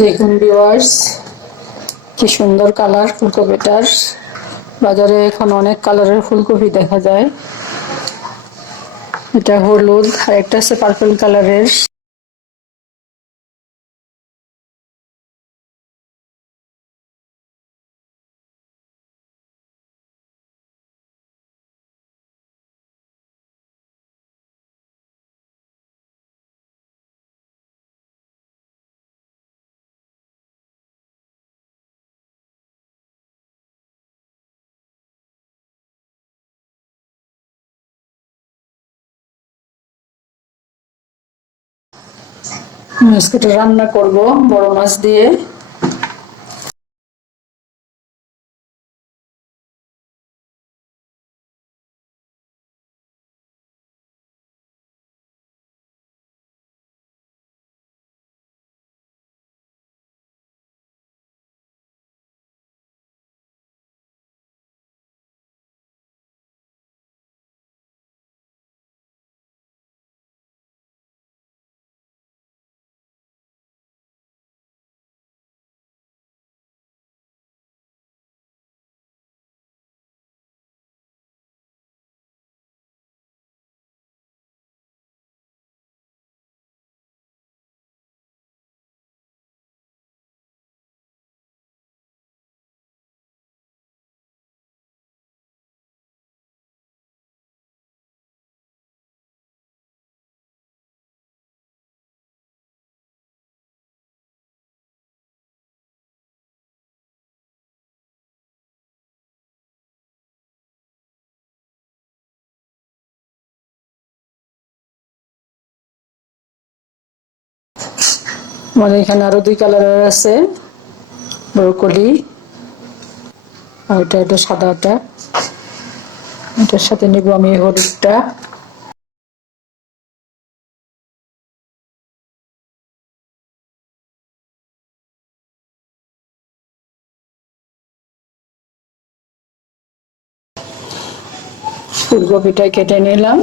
দেখুন ভিউয়ার্স, কি সুন্দর কালার ফুলকপিটার। বাজারে এখন অনেক কালারের ফুলকপি দেখা যায়। এটা হলুদ আর একটা আছে পার্পল কালারের। আজকে এটা রান্না করব বড় মাছ দিয়ে। আমাদের এখানে আরো দুই কালারের আছে, ব্রোকলি আর এটা সাদাটা। এটার সাথে নিব আমি হলুদটা। ফুলকপিটা কেটে নিলাম।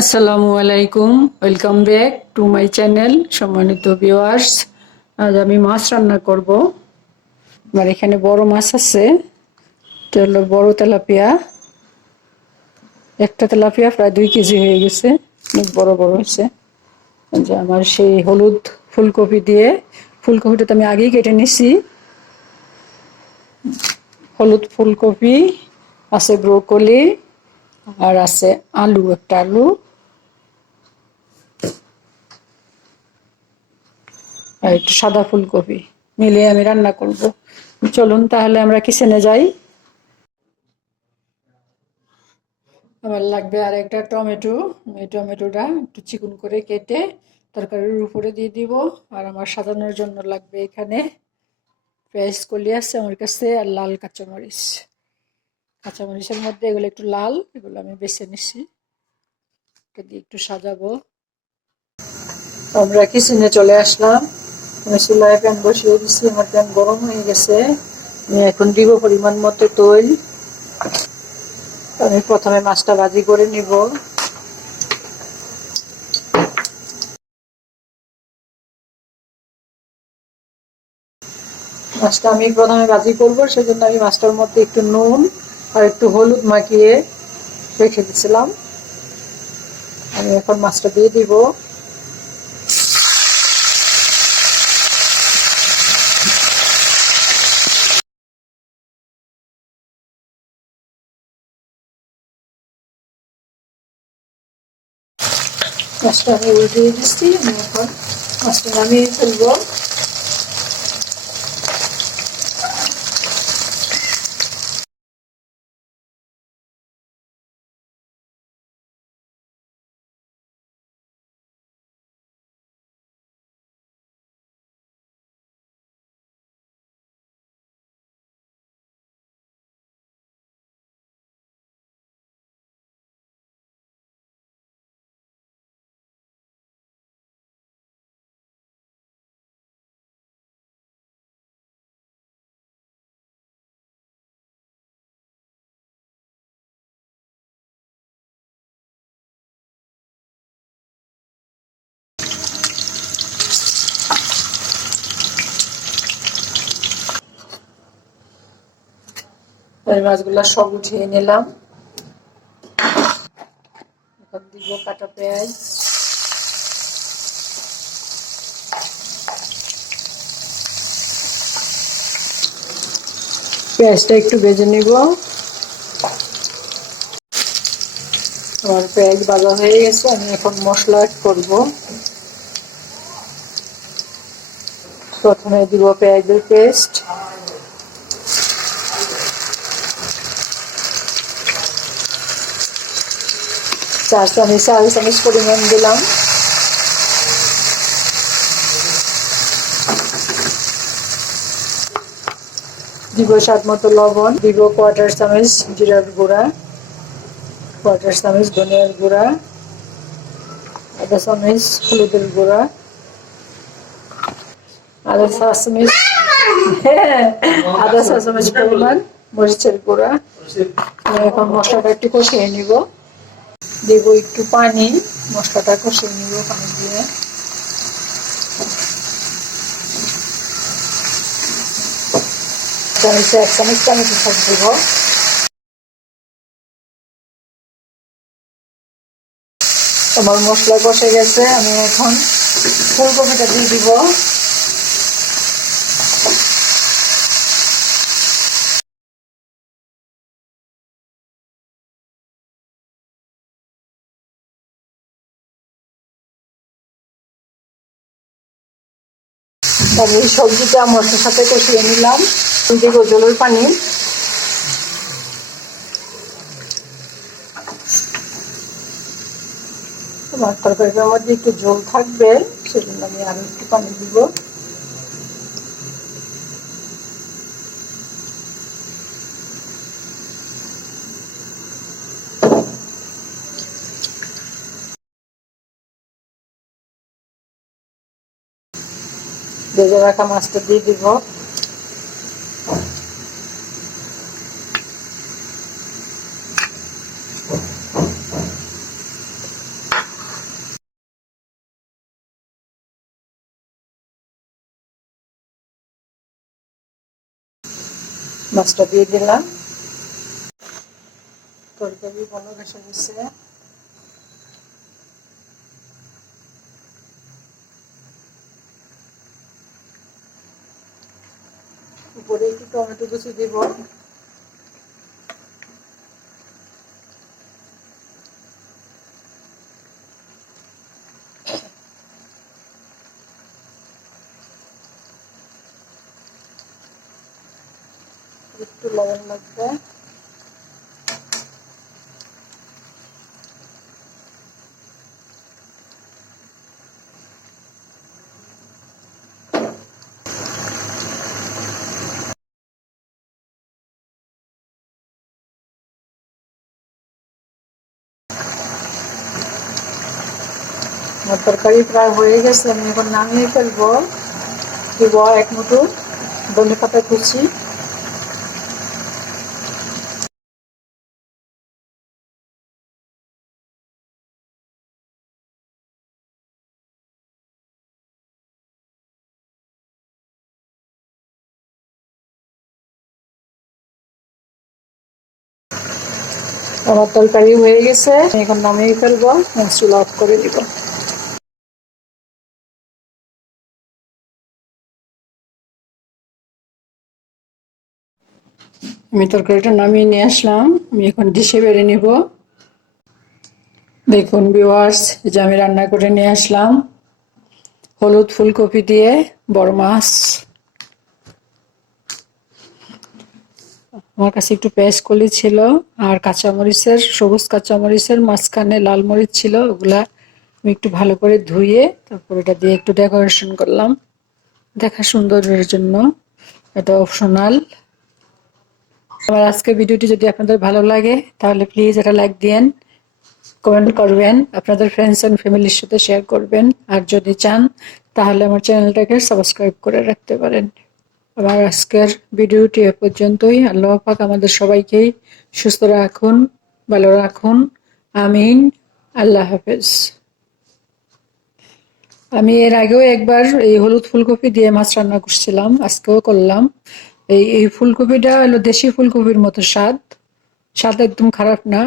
আসসালামু আলাইকুম, welcome back to my channel. সম্মানিত ভিউয়ার্স, আজ আমি মাছ রান্না করব। আমার এখানে বড় মাছ আছে, এটা হলো বড় তেলাপিয়া। একটা তেলাপিয়া প্রায় 2 কেজি হয়ে গেছে, অনেক বড় বড় হয়েছে। যে আমার সেই হলুদ ফুলকপি দিয়ে, ফুলকপিটা তো আমি আগেই কেটে নিছি। হলুদ ফুলকপি আছে, ব্রোকলি আর আছে আলু, একটা আলু আর একটু সাদা ফুলকপি মিলিয়ে আমি রান্না করব। চলুন তাহলে আমরা কিচেনে যাই। আমার লাগবে আর একটা টমেটো। এই টমেটোটা একটু চিকন করে কেটে তরকারির উপরে দিয়ে দিব। আর আমার সাজানোর জন্য লাগবে এখানে পেঁয়াজ কলি আছে আমার কাছে, আর লাল কাঁচামরিচ। কাঁচামরিচের মধ্যে এগুলো একটু লাল, এগুলো আমি বেছে নিচ্ছি, এটা দিয়ে একটু সাজাবো। আমরা কিচেনে চলে আসলাম। আমি চুলায় প্যান বসিয়ে দিচ্ছি, আমার প্যান গরম হয়ে গেছে। আমি এখন দিব পরিমাণ মতো তেল। আমি প্রথমে মাছটা ভাজি করে নিব। মাছটা আমি প্রথমে ভাজি করব, সেজন্য আমি মাছটার মধ্যে একটু নুন আর একটু হলুদ মাখিয়ে রেখে দিয়েছিলাম। আমি এখন মাছটা দিয়ে দিব। মাছটা আমি উল্টিয়ে দিচ্ছি। আমি এখন মাছটা নামিয়ে ফেলবো। এই মাছগুলো সব উঠিয়ে নিলাম। এখন দিব কাটা পেঁয়াজ, পেঁয়াজটা একটু ভেজে নিব। আমার পেঁয়াজ ভাজা হয়ে গেছে, আমি এখন মশলা অ্যাড করব। প্রথমে দিব পেঁয়াজের পেস্ট, চার চামচ পরিমাণ দিলাম। দিব স্বাদ মতো লবণ, দিব কোয়ার্টার চামচ জিরার গুঁড়া, কোয়ার্টার চামচ ধনিয়ার গুঁড়া, আধা চামচ হলুদের গুঁড়া, আধা চা চামচ পরিমাণ মরিচের গুঁড়া। এখন মশলাটা একটু কষিয়ে নিব। দেব একটু পানি, মশলাটা কষিয়ে নিব পানি দিয়ে। এক চামচ টমেটো সস দিব। আমার মশলা কষে গেছে, আমি এখন ফুলকপিটা দিয়ে দিব। আমি সবজিটা মশলার সাথে কষিয়ে নিলাম। দিব জলের পানি। আমার তরকারিটার মধ্যে একটু ঝোল থাকবে, সেজন্য আমি আরো একটু পানি দিব। ভেজে রাখা মাছটা দিয়ে দিব। মাছটা দিয়ে দিলাম। তরকারি ভালো ঘেঁষে গেছে। উপরে একটু টমেটো কুচি দিব। একটু লবণ লাগবে। আমার তরকারি প্রায় হয়ে গেছে, আমি এখন নামিয়ে ফেলবো। দিব এক মুঠো ধনে পাতা কুচি। আমার তরকারি হয়ে গেছে, এখন নামিয়ে ফেলবো, চুলা অফ করে দিব। আমি তরকারিটা নামিয়ে নিয়ে আসলাম, আমি এখন ডিশে বেড়ে নিব। দেখুন ভিউয়ার্স, যে আমি রান্না করে নিয়ে আসলাম হলুদ ফুলকপি দিয়ে বড় মাছ। আমার কাছে একটু পেঁয়াজ কলি ছিল, আর কাঁচামরিচের, সবুজ কাঁচামরিচের মাঝখানে লাল মরিচ ছিল, ওগুলা আমি একটু ভালো করে ধুয়ে তারপর এটা দিয়ে একটু ডেকোরেশন করলাম দেখা সৌন্দর্যের জন্য। এটা অপশনাল। আমার আজকের ভিডিওটি যদি আপনাদের ভালো লাগে তাহলে প্লিজ এটা লাইক দিন, কমেন্ট করবেন, আপনাদের ফ্রেন্ডস এন্ড ফ্যামিলির সাথে শেয়ার করবেন। আর যদি চান তাহলে আমার চ্যানেলটাকে সাবস্ক্রাইব করে রাখতে পারেন। আমার আজকের ভিডিওটি এ পর্যন্তই। আল্লাহ পাক আমাদের সবাইকেই সুস্থ রাখুন, ভালো রাখুন, আমিন। আল্লাহ হাফেজ। আমি এর আগেও একবার এই হলুদ ফুলকপি দিয়ে মাছ রান্না করছিলাম, আজকেও করলাম। এই ফুলকপিটা হলো দেশি ফুলকপির মতো স্বাদ। স্বাদ একদম খারাপ না।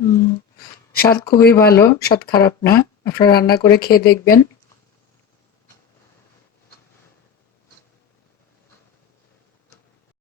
উম, স্বাদ খুবই ভালো, স্বাদ খারাপ না। আপনারা রান্না করে খেয়ে দেখবেন।